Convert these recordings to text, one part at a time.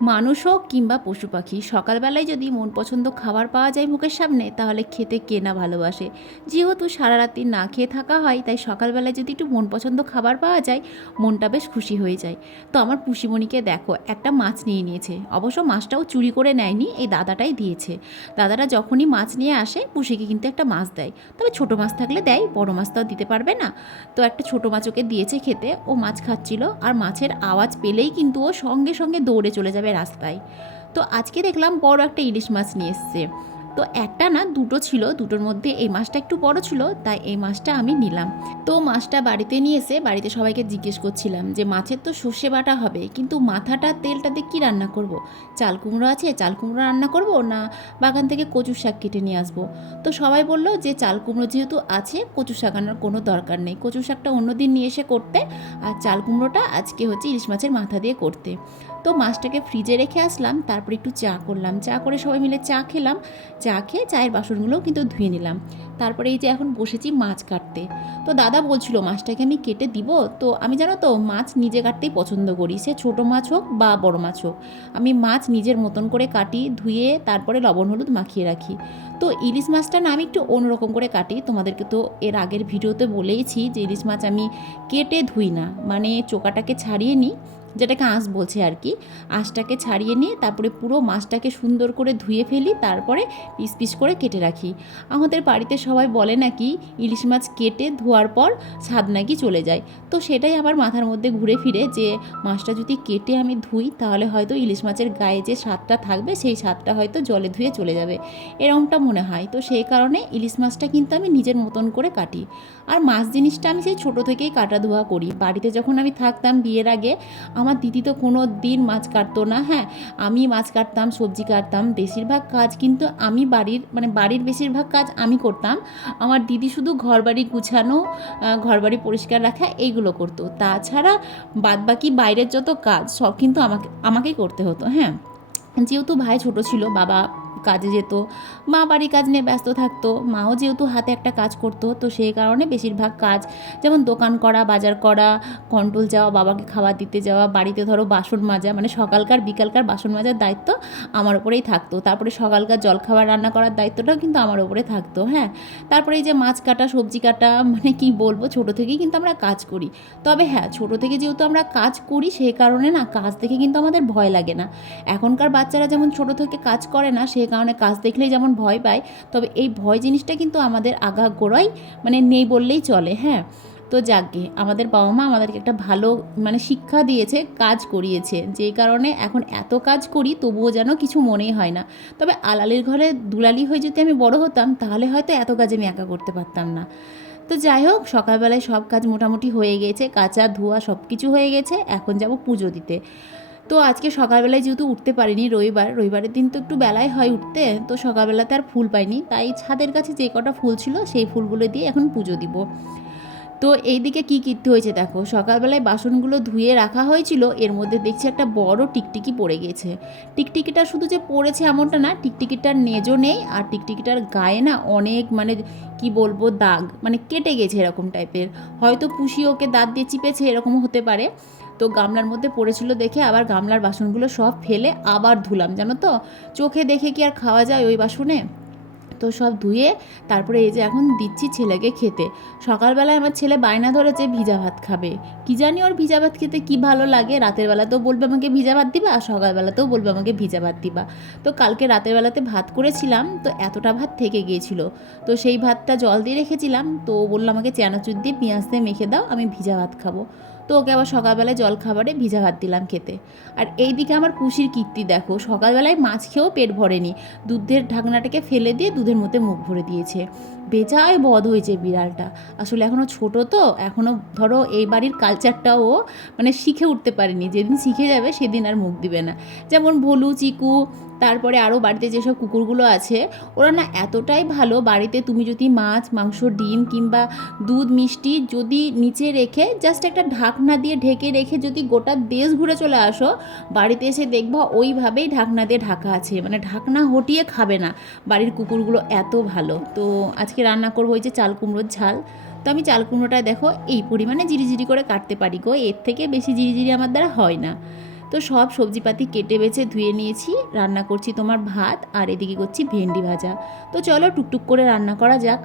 মানুষ হোক কিংবা পশু পাখি সকালবেলায় যদি মন পছন্দ খাবার পাওয়া যায় মুখের সামনে, তাহলে খেতে কে না ভালোবাসে? যেহেতু সারা রাত্রি না খেয়ে থাকা হয়, তাই সকালবেলায় যদি একটু মন পছন্দ খাবার পাওয়া যায়, মনটা বেশ খুশি হয়ে যায়। তো আমার পুষিমণিকে দেখো, একটা মাছ নিয়ে নিয়েছে। অবশ্য মাছটাও চুরি করে নেয়নি, এই দাদাটাই দিয়েছে। দাদাটা যখনই মাছ নিয়ে আসে, পুষিকে কিন্তু একটা মাছ দেয়। তবে ছোটো মাছ থাকলে দেয়, বড় মাছ তো দিতে পারবে না। তো একটা ছোটো মাছ ওকে দিয়েছে খেতে, ও মাছ খাচ্ছিল, আর মাছের আওয়াজ পেলেই কিন্তু ও সঙ্গে সঙ্গে দৌড়ে চলে যাবে। রাস্তায়। তো আজকে দেখলাম বড় একটা ইলিশ মাছ নিয়ে এসছে। তো একটা না দুটো ছিল, দুটোর মধ্যে এই মাছটা একটু বড় ছিল, তাই এই মাছটা আমি নিলাম। তো মাছটা বাড়িতে নিয়ে এসে বাড়িতে সবাইকে জিজ্ঞেস করছিলাম যে, মাছের তো সর্ষে বাটা হবে, কিন্তু মাথাটা তেলটা দিয়ে কী রান্না করব। চাল কুমড়ো আছে, চাল কুমড়ো রান্না করব না বাগান থেকে কচু শাক কেটে নিয়ে আসব? তো সবাই বলল যে, চাল কুমড়ো যেহেতু আছে কচু শাক আনার কোনো দরকার নেই। কচু শাকটা অন্যদিন নিয়ে এসে করতে, আর চাল কুমড়োটা আজকে হচ্ছে ইলিশ মাছের মাথা দিয়ে করতে। তো মাছটাকে ফ্রিজে রেখে আসলাম, তারপর একটু চা করলাম। চা করে সবাই মিলে চা খেলাম। চা খেয়ে চায়ের বাসনগুলোও কিন্তু ধুয়ে নিলাম। তারপরে এই যে এখন বসেছি মাছ কাটতে। তো দাদা বলছিল, মাছটাকে আমি কেটে দিব? তো আমি, জানো তো, মাছ নিজে কাটতেই পছন্দ করি। সে ছোটো মাছ হোক বা বড় মাছ হোক, আমি মাছ নিজের মতন করে কাটি, ধুয়ে তারপরে লবণ, হলুদ মাখিয়ে রাখি। তো ইলিশ মাছটা না, আমি একটু অন্যরকম করে কাটি। তোমাদেরকে তো এর আগের ভিডিওতে বলেইছি যে, ইলিশ মাছ আমি কেটে ধুই না। মানে চোকাটাকে ছাড়িয়ে নিই। যেটাকে আঁশ বলছে আর কি, আঁশটাকে ছাড়িয়ে নিয়ে তারপরে পুরো মাছটাকে সুন্দর করে ধুয়ে ফেলি, তারপরে পিস পিস করে কেটে রাখি। আমাদের বাড়িতে সবাই বলে নাকি, ইলিশ মাছ কেটে ধোয়ার পর স্বাদ নাকি চলে যায়। তো সেটাই আমার মাথার মধ্যে ঘুরে ফিরে যে, মাছটা যদি কেটে আমি ধুই, তাহলে হয়তো ইলিশ মাছের গায়ে যে স্বাদটা থাকবে, সেই স্বাদটা হয়তো জলে ধুয়ে চলে যাবে। এরকমটা মনে হয়। তো সেই কারণে ইলিশ মাছটা কিন্তু আমি নিজের মতন করে কাটি। আর মাছ জিনিসটা আমি সেই ছোটো থেকেই কাটা ধোয়া করি। বাড়িতে যখন আমি থাকতাম বিয়ের আগে আমার দিদি তো কোনো দিন মাছ কাটতো না হ্যাঁ আমি মাছ কাটতাম, সবজি কাটতাম, বেশিরভাগ কাজ কিন্তু আমি বাড়ির মানে বাড়ির বেশিরভাগ কাজ আমি করতাম। আমার দিদি শুধু ঘর বাড়ি গুছানো ঘর বাড়ি পরিষ্কার রাখা, এইগুলো করতো। তাছাড়া বাদবাকি বাইরের যত কাজ, সব কিন্তু আমাকে, আমাকেই করতে হতো হ্যাঁ। যেহেতু ভাই ছোট ছিল, বাবা কাজে যেত। মা বাড়ি কাজ নিয়ে ব্যস্ত থাকতো। মাও যেহেতু হাতে একটা কাজ করতো, তো সেই কারণে বেশিরভাগ কাজ যেমন দোকান করা, বাজার করা, কন্ট্রোল যাওয়া, বাবাকে খাবার দিতে যাওয়া, বাড়িতে ধরো বাসন মাজা মানে সকালকার, বিকালকার বাসন মাজার দায়িত্ব আমার উপরেই থাকতো। তারপরে সকালকার জলখাবার রান্না করার দায়িত্বটাও কিন্তু আমার ওপরে থাকতো হ্যাঁ। তারপরে এই যে মাছ কাটা, সবজি কাটা মানে কি বলব, ছোট থেকেই কিন্তু আমরা কাজ করি। তবে হ্যাঁ ছোট থেকে যেহেতু আমরা কাজ করি, সেই কারণে না, কাজ দেখে কিন্তু আমাদের ভয় লাগে না। এখনকার বাচ্চারা যেমন ছোট থেকে কাজ করে না সেই কারণে কাজ দেখলেই যেমন ভয় পায়, তবে এই ভয় জিনিসটা কিন্তু আমাদের আগা গোড়াই মানে নেই বললেই চলে হ্যাঁ? তো যাকে আমাদের বাবা মা আমাদেরকে একটা ভালো মানে শিক্ষা দিয়েছে, কাজ করিয়েছে, যেই কারণে এখন এত কাজ করি তবুও যেন কিছু মনেই হয় না। তবে আলালির ঘরে দুলালি হয়ে যদি আমি বড় হতাম, তাহলে হয়তো এত কাজ আমি একা করতে পারতাম না। তো যাই হোক, সকালবেলায় সব কাজ মোটামুটি হয়ে গেছে, কাঁচা ধোয়া সব কিছু হয়ে গেছে, এখন যাব পুজো দিতে। তো আজকে সকালবেলায় যেহেতু উঠতে পারিনি রবিবার, রবিবারের দিন তো একটু বেলায় হয় উঠতে, তো সকালবেলাতে আর ফুল পাইনি। তাই ছাদের কাছে যে কটা ফুল ছিল সেই ফুলগুলো দিয়ে এখন পুজো দিব। তো এইদিকে কী কীর্তি হয়েছে দেখো, সকালবেলায় বাসনগুলো ধুয়ে রাখা হয়েছিল, এর মধ্যে দেখছি একটা বড় টিকটিকি পড়ে গেছে। টিকটিকিটা শুধু যে পড়েছে এমনটা না, টিকটিকিটার নেজও নেই, আর টিকটিকিটার গায়ে না অনেক মানে কি বলব দাগ মানে কেটে গেছে এরকম টাইপের হয়তো পুষি ওকে দাঁত দিয়ে চিপেছে, এরকমও হতে পারে। তো গামলার মধ্যে পড়েছিল দেখে আবার গামলার বাসনগুলো সব ফেলে আবার ধুলাম, জানো তো? চোখে দেখে কি আর খাওয়া যায় ওই বাসনে? তো সব ধুয়ে তারপরে এই যে এখন দিচ্ছি ছেলেকে খেতে। সকালবেলায় আমার ছেলে বায়না ধরেছে ভিজা ভাত খাবে। কি জানি ওর ভিজা ভাত খেতে কি ভালো লাগে? রাতের বেলাতেও বলবে আমাকে ভিজা ভাত দিবা আর সকালবেলাতেও বলবে আমাকে ভিজা ভাত দিবা। তো কালকে রাতের বেলাতে ভাত করেছিলাম, তো এতটা ভাত থেকে গিয়েছিল। তো সেই ভাতটা জল দিয়ে রেখেছিলাম, তো বলল আমাকে চানাচুর দিয়ে পেঁয়াজ দিয়ে মেখে দাও, আমি ভিজা ভাত খাব। তো ওকে আবার সকালবেলায় জল খাবারে ভিজা ভাত দিলাম খেতে। আর এই দিকে আমার পুষির কীর্তি দেখো, সকালবেলায় মাছ খেয়েও পেট ভরেনি। দুধের ঢাকনাটাকে ফেলে দিয়ে দুধের মধ্যে মুখ ভরে দিয়েছে। বেজায় বধ হয়েছে বিড়ালটা। আসলে এখনও ছোট তো এখনও ধরো এই বাড়ির কালচারটাও মানে শিখে উঠতে পারেনি। যেদিন শিখে যাবে সেদিন আর মুখ দিবে না। যেমন ভলু, চিকু, তারপরে আরও বাড়িতে যেসব কুকুরগুলো আছে, ওরা না এতটাই ভালো বাড়িতে তুমি যদি মাছ, মাংস, ডিম কিংবা দুধ, মিষ্টি যদি নিচে রেখে জাস্ট একটা ঢাকনা দিয়ে ঢেকে রেখে যদি গোটা দেশ ঘুরে চলে আসো, বাড়িতে এসে দেখবা ওইভাবেই ঢাকনা দিয়ে ঢাকা আছে। মানে ঢাকনা হটিয়ে খাবে না বাড়ির কুকুরগুলো এত ভালো। তো আজকে রান্না করব ওই যে চাল কুমড়োর ঝাল। তো আমি চাল কুমড়োটা দেখো এই পরিমাণে জিরিজিরি করে কাটতে পারি গো, এর থেকে বেশি জিরিজিরি আমার দ্বারা হয় না। তো সব সবজিপাতি কেটে বেছে ধুয়ে নিয়েছি, রান্না করছি তোমার ভাত আর এদিকে করছি ভেন্ডি ভাজা। তো চলো টুকটুক করে রান্না করা যাক।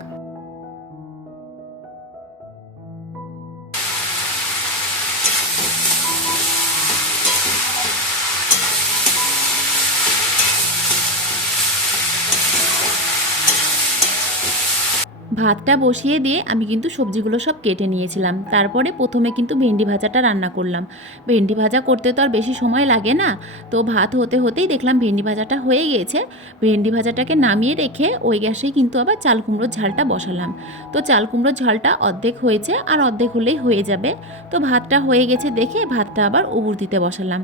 ভাতটা বসিয়ে দিয়ে আমি কিন্তু সবজিগুলো সব কেটে নিয়েছিলাম। তারপরে প্রথমে কিন্তু ভেন্ডি ভাজাটা রান্না করলাম। ভেন্ডি ভাজা করতে তো আর বেশি সময় লাগে না। তো ভাত হতে হতেই দেখলাম ভেন্ডি ভাজাটা হয়ে গিয়েছে ভেন্ডি ভাজাটাকে নামিয়ে রেখে ওই গ্যাসেই কিন্তু আবার চাল কুমড়োর ঝালটা বসালাম। তো চাল কুমড়োর ঝালটা অর্ধেক হয়েছে আর অর্ধেক হলেই হয়ে যাবে। তো ভাতটা হয়ে গেছে দেখে ভাতটা আবার উবুর দিতে বসালাম।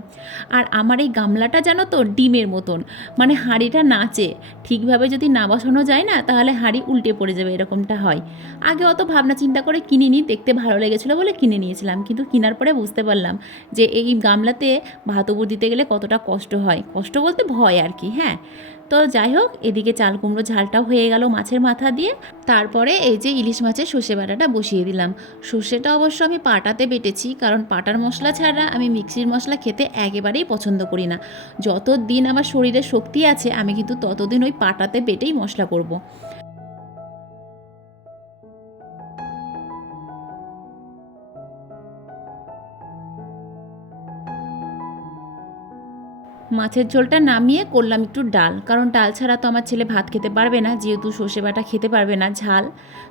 আর আমার এই গামলাটা জানো তো ডিমের মতন। মানে হাঁড়িটা নাচে। ঠিকভাবে যদি না বসানো যায় না তাহলে হাঁড়ি উল্টে পড়ে যাবে এরকমটা হয়। আগে অত ভাবনা চিন্তা করে কিনিনি, দেখতে ভালো লেগেছিলো বলে কিনে নিয়েছিলাম। কিন্তু কেনার পরে বুঝতে পারলাম যে এই গামলাতে ভাত উপর দিতে গেলে কতটা কষ্ট হয়। কষ্ট বলতে ভয় আর কি হ্যাঁ। তো যাই হোক, এদিকে চাল কুমড়ো ঝালটাও হয়ে গেল মাছের মাথা দিয়ে। তারপরে এই যে ইলিশ মাছের সর্ষে বাটাটা বসিয়ে দিলাম। সর্ষেটা অবশ্য আমি পাটাতে বেটেছি, কারণ পাটার মশলা ছাড়া আমি মিক্সির মশলা খেতে একেবারেই পছন্দ করি না। যত দিন আমার শরীরে শক্তি আছে, আমি কিন্তু ততদিন ওই পাটাতে বেটেই মশলা করব। মাছের ঝোলটা নামিয়ে করলাম একটু ডাল। কারণ ডাল ছাড়া তো আমার ছেলে ভাত খেতে পারবে না, যেহেতু সর্ষে বাটা খেতে পারবে না ঝাল।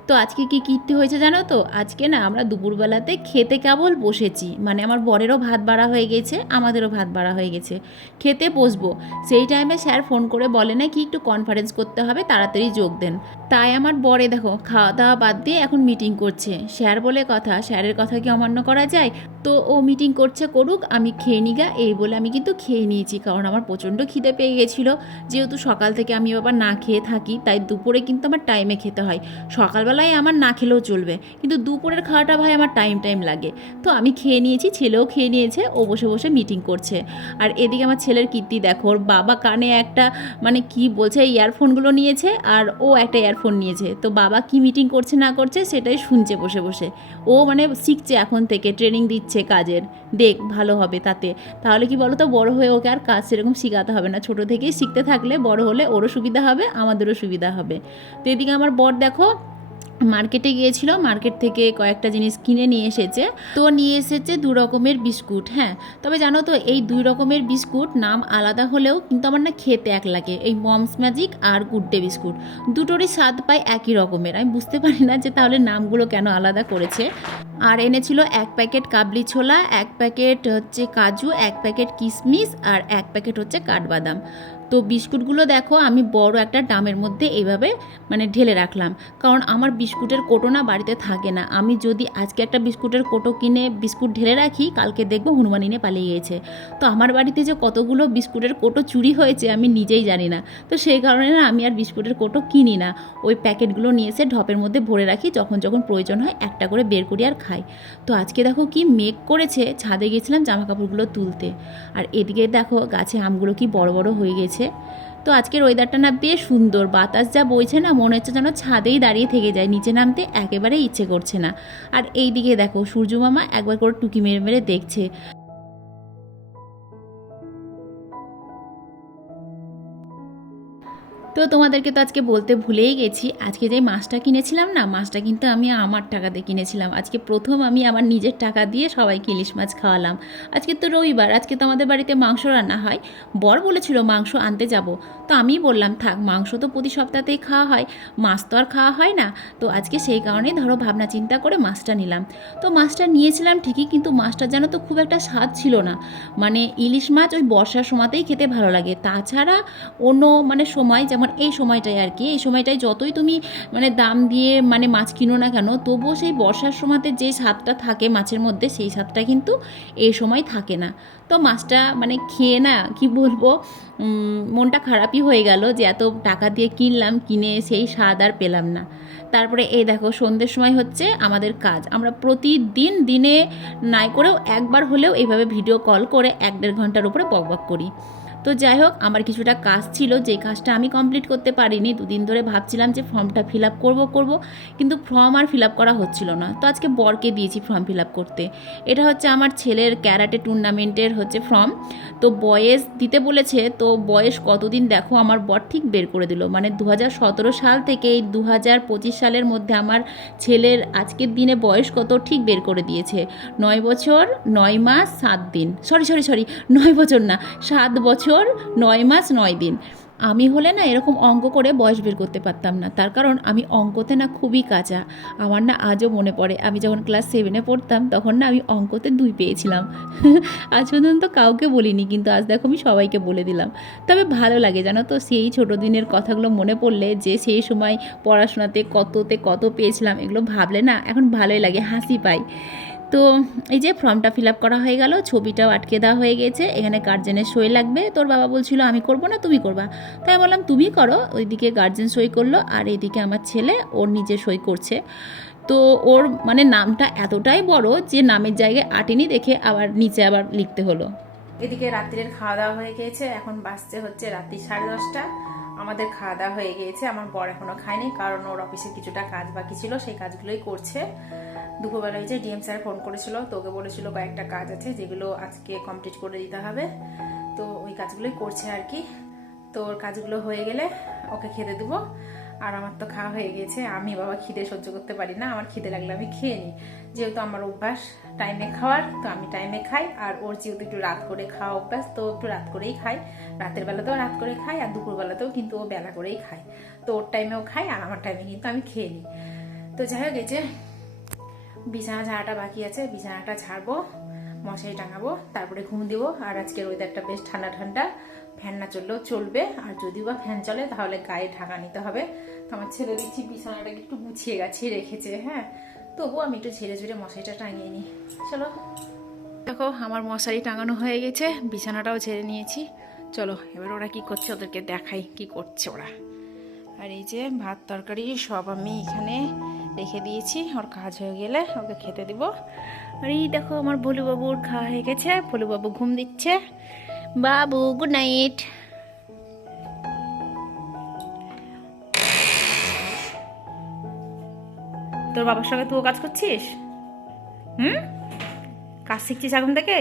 তো আজকে কি কীর্তি হয়েছে জানো তো? আজকে না আমরা দুপুরবেলাতে খেতে কেবল বসেছি। মানে আমার বরেরও ভাত বাড়া হয়ে গেছে, আমাদেরও ভাত বাড়া হয়ে গেছে। খেতে বসবো। সেই টাইমে স্যার ফোন করে বলে না কি একটু কনফারেন্স করতে হবে, তাড়াতাড়ি যোগ দেন। তাই আমার বরে দেখো খাওয়া দাওয়া বাদ দিয়ে এখন মিটিং করছে। স্যার বলে কথা, স্যারের কথা কি অমান্য করা যায়? তো ও মিটিং করছে করুক, আমি খেয়ে নিগা এই বলে আমি কিন্তু খেয়ে নিয়েছি। কারণ আমার প্রচণ্ড খিদে পেয়ে গেছিল। যেহেতু সকাল থেকে আমি বাবা না খেয়ে থাকি, তাই দুপুরে কিন্তু আমার টাইমে খেতে হয়। সকালবেলায় আমার না খেলেও চলবে, কিন্তু দুপুরের খাওয়াটা ভাই আমার টাইম টাইম লাগে। তো আমি খেয়ে নিয়েছি, ছেলেও খেয়ে নিয়েছে, ও বসে বসে মিটিং করছে। আর এদিকে আমার ছেলের কীর্তি দেখো, ওর বাবা কানে একটা মানে কি বলছে ইয়ারফোনগুলো নিয়েছে, আর ও একটা ইয়ারফোন নিয়েছে। তো বাবা কি মিটিং করছে, না করছে, সেটাই শুনছে বসে বসে। ও মানে শিখছে এখন থেকে ট্রেনিং দিচ্ছে কাজের। দেখ, ভালো হবে তাতে। তাহলে কি বলো তো বড় হয়ে ওকে আর কাজ সেরকম শেখাতে হবে না। ছোট থেকেই শিখতে থাকলে বড় হলে ওরও সুবিধা হবে, আমাদেরও সুবিধা হবে। তো এদিকে আমার বর দেখো মার্কেটে গিয়েছিল, মার্কেট থেকে কয়েকটা জিনিস কিনে নিয়ে এসেছে। তো নিয়ে এসেছে দু রকমের বিস্কুট হ্যাঁ। তবে জানো তো, এই দুই রকমের বিস্কুট নাম আলাদা হলেও কিন্তু আমার না খেতে এক লাগে। এই মমস ম্যাজিক আর গুড ডে বিস্কুট। দুটোরই স্বাদ পাই একই রকমের। আমি বুঝতে পারি না যে তাহলে নামগুলো কেন আলাদা করেছে। আর এনেছিল এক প্যাকেট কাবলি ছোলা, এক প্যাকেট হচ্ছে কাজু, এক প্যাকেট কিশমিশ আর এক প্যাকেট হচ্ছে কাঠবাদাম। তো বিস্কুটগুলো দেখো, আমি বড় একটা ডামের মধ্যে এইভাবে মানে ঢেলে রাখলাম। কারণ আমার বিস্কুটের কোটো না বাড়িতে থাকে না। আমি যদি আজকে একটা বিস্কুটের কোটো কিনে বিস্কুট ঢেলে রাখি, কালকে দেখব হনুমান এনে পালিয়ে গিয়েছে তো আমার বাড়িতে যে কতগুলো বিস্কুটের কোটো চুরি হয়েছে, আমি নিজেই জানি না। তো সেই কারণে না আমি আর বিস্কুটের কোটো কিনি না। ওই প্যাকেটগুলো নিয়ে এসে ঢপের মধ্যে ভরে রাখি, যখন যখন প্রয়োজন হয় একটা করে বের করি আর খাই। তো আজকে দেখো কি মেঘ করেছে, ছাদে গেছিলাম জামা কাপড়গুলো তুলতে। আর এদিকে দেখো গাছে আমগুলো কি বড় বড় হয়ে গেছে। তো আজকের ওয়েদারটা না বেশ সুন্দর। বাতাস যা বইছে না, মনে হচ্ছে যেন ছাদেই দাঁড়িয়ে থেকে যায়। নিচে নামতে একেবারে ইচ্ছে করছে না। আর এই দিকে দেখো সূর্য মামা একবার করে টুকি মেরে মেরে দেখছে। তো তোমাদেরকে তো আজকে বলতে ভুলেই গেছি। আজকে যে মাছটা কিনেছিলাম না, মাছটা কিন্তু আমি আমার টাকাতে কিনেছিলাম। আজকে প্রথম আমি আমার নিজের টাকা দিয়ে সবাইকে ইলিশ মাছ খাওয়ালাম। আজকে তো রবিবার, আজকে তো আমাদের বাড়িতে মাংস রান্না হয়। বর বলেছিল মাংস আনতে যাব। তো আমি বললাম, থাক, মাংস তো প্রতি সপ্তাহতেই খাওয়া হয়। মাছ তো আর খাওয়া হয় না। তো আজকে সেই কারণেই ধরো ভাবনা চিন্তা করে মাছটা নিলাম। তো মাছটা নিয়েছিলাম ঠিকই, কিন্তু মাছটা যেন তো খুব একটা স্বাদ ছিল না। মানে ইলিশ মাছ ওই বর্ষার সময়তেই খেতে ভালো লাগে। তাছাড়া অন্য মানে সময় যেমন এই সময়টায় আর কি। এই সময়টায় যতই তুমি মানে দাম দিয়ে মানে মাছ কিনো না কেন, তবুও সেই বর্ষার সময়তে যে স্বাদটা থাকে মাছের মধ্যে, সেই স্বাদটা কিন্তু এই সময় থাকে না। তো মাছটা মানে খেয়ে না, কি বলব মনটা খারাপই হয়ে গেল যে এত টাকা দিয়ে কিনলাম, কিনে সেই স্বাদ আর পেলাম না। তারপরে এই দেখো, সন্ধ্যের সময় হচ্ছে আমাদের কাজ। আমরা প্রতিদিন দিনে নাই করেও একবার হলেও এইভাবে ভিডিও কল করে এক দেড় ঘণ্টার উপরে বকবক করি। তো যাই হোক, আমার কিছুটা কাজ ছিল যে কাজটা আমি কমপ্লিট করতে পারিনি। দুদিন ধরে ভাবছিলাম যে ফর্মটা ফিল আপ করব করব, কিন্তু ফর্ম আর ফিল আপ করা হচ্ছিল না। তো আজকে বরকে দিয়েছি ফর্ম ফিল আপ করতে। এটা হচ্ছে আমার ছেলের ক্যারাটে টুর্নামেন্টের হচ্ছে ফর্ম তো বয়স দিতে বলেছে, তো বয়স কতদিন দেখো, আমার বর ঠিক বের করে দিল। মানে দু হাজার সতেরো সাল থেকে এই দু হাজার পঁচিশ সালের মধ্যে আমার ছেলের আজকের দিনে বয়স কত, ঠিক বের করে দিয়েছে। নয় বছর, নয় মাস, সাত দিন। সরি সরি সরি নয় বছর না, সাত বছর নয় মাস নয় দিন। আমি হলে না এরকম অঙ্ক করে বয়স বের করতে পারতাম না। তার কারণ আমি অঙ্কতে না খুবই কাঁচা। আমার না আজও মনে পড়ে। আমি যখন ক্লাস সেভেনে পড়তাম, তখন না আমি অঙ্কতে দুই পেয়েছিলাম। আজ পর্যন্ত কাউকে বলিনি, কিন্তু আজ দেখো আমি সবাইকে বলে দিলাম। তবে ভালো লাগে, জানো তো? সেই ছোটো দিনের কথাগুলো মনে পড়লে যে সেই সময় পড়াশোনাতে কততে কত পেয়েছিলাম, এগুলো ভাবলে না এখন ভালোই লাগে, হাসি পাই। তো এই যে ফর্মটা ফিল আপ করা হয়ে গেল, ছবিটাও আটকে দেওয়া হয়ে গেছে, এখানে গার্জেনের সই লাগবে। তোর বাবা বলছিল, আমি করব না, তুমি করবা। তাই বললাম, তুমি করো। ওইদিকে গার্জেন সই করল, আর এইদিকে আমার ছেলে, ওর নিজে সই করছে। তো ওর মানে নামটা এতটাই বড় যে নামের জায়গায় আটেনি দেখে আবার নিচে আবার লিখতে হলো। এদিকে রাত্রের খাওয়া দাওয়া হয়ে গিয়েছে এখন বাজছে হচ্ছে রাত্রি সাড়ে দশটা। আমাদের খাওয়া দাওয়া হয়ে গিয়েছে। আমার বর এখনও খায়নি কারণ ওর অফিসে কিছুটা কাজ বাকি ছিল, সেই কাজগুলোই করছে। দুপুরবেলা যে ডিএম স্যার ফোন করেছিল তোকে বলেছিল কয়েকটা কাজ আছে যেগুলো আজকে কমপ্লিট করে দিতে হবে। তো ওই কাজগুলোই করছে আর কি। তো কাজগুলো হয়ে গেলে ওকে খেতে দেবো। আর আমার তো খাওয়া হয়ে গেছে। আমি বাবা খিদে সহ্য করতে পারি না, আমার খিদে লাগলে আমি খেয়ে নিই। যেহেতু আমার অভ্যাস টাইমে খাওয়ার, তো আমি টাইমে খাই। আর ওর যেহেতু একটু রাত করে খাওয়া অভ্যাস, তো একটু রাত করেই খাই রাতের বেলাতেও রাত করে খাই আর দুপুরবেলাতেও কিন্তু ও বেলা করেই খায়। তো ওর টাইমেও খাই আর আমার টাইমে কিন্তু আমি খেয়ে নিই। তো যাই হোক, এই যে বিছানা ঝাড়াটা বাকি আছে, বিছানাটা ঝাড়বো, মশারি টাঙাবো, তারপরে ঘুম দিব। আর আজকের ওয়েদারটা বেশ ঠান্ডা ঠান্ডা। ফ্যান না চললেও চলবে। আর যদি বা ফ্যান চলে, তাহলে গায়ে ঢাকা নিতে হবে। তো আমার ছেলে দিচ্ছি বিছানাটাকে একটু গুছিয়ে গাছিয়ে রেখেছে হ্যাঁ। তবুও আমি একটু ঝেড়ে ঝেড়ে মশারিটা টাঙিয়ে নিই। চলো। দেখো, আমার মশারি টাঙানো হয়ে গেছে, বিছানাটাও ঝেড়ে নিয়েছি। চলো, এবার ওরা কি করছে ওদেরকে দেখাই কি করছে ওরা। আর এই যে ভাত তরকারি সব আমি এখানে রেখে দিয়েছি, ওর কাজ হয়ে গেলে ওকে খেতে দিব। আর এই দেখো, আমার ভোলু বাবুর খাওয়া হয়ে গেছে ভোলু বাবু ঘুম দিচ্ছে। বাবু গুড নাইট তোর বাবার সঙ্গে তুইও কাজ করছিস? হুম? কাজ শিখছিস এখন থেকে?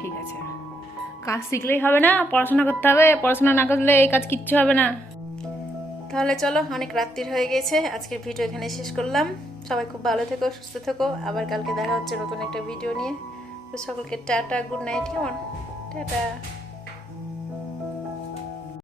ঠিক আছে। কাজ শিখলেই হবে না পড়াশোনা করতে হবে পড়াশোনা না করলে এই কাজ কিচ্ছু হবে না। তাহলে চলো অনেক রাত্রির হয়ে গেছে আজকের ভিডিও এখানে শেষ করলাম। সবাই খুব ভালো থেকো সুস্থ থেকো আবার কালকে দেখা হচ্ছে নতুন একটা ভিডিও নিয়ে। তো সকলকে টাটা গুড নাইট কেমন? টাটা